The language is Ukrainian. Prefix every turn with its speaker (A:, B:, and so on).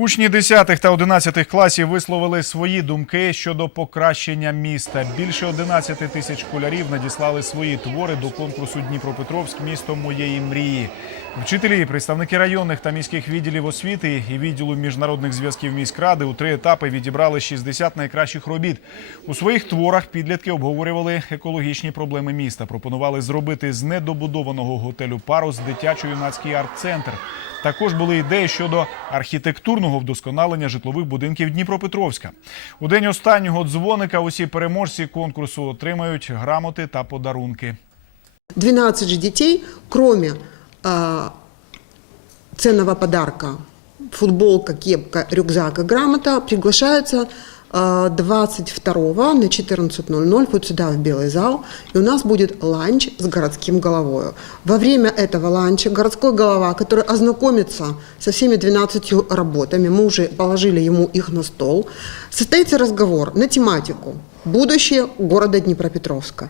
A: Учні 10 та 11 класів висловили свої думки щодо покращення міста. Більше 11 тисяч школярів надіслали свої твори до конкурсу Дніпропетровськ місто моєї мрії. Вчителі, представники районних та міських відділів освіти і відділу міжнародних зв'язків міськради у три етапи відібрали 60 найкращих робіт. У своїх творах підлітки обговорювали екологічні проблеми міста. Пропонували зробити з недобудованого готелю Парус дитячо-юнацький арт-центр. Також були ідеї щодо архітектурного вдосконалення житлових будинків Дніпропетровська. У день останнього дзвоника усі переможці конкурсу отримають грамоти та подарунки.
B: 12 же детей, кроме ценного подарка, футболка, кепка, рюкзак и грамота, приглашаются а, 22 на 14.00 вот сюда в Белый зал, и у нас будет ланч с городским головою. Во время этого ланча городской голова, который ознакомится со всеми 12 работами, мы уже положили ему их на стол, состоится разговор на тематику «Будущее города Днепропетровска».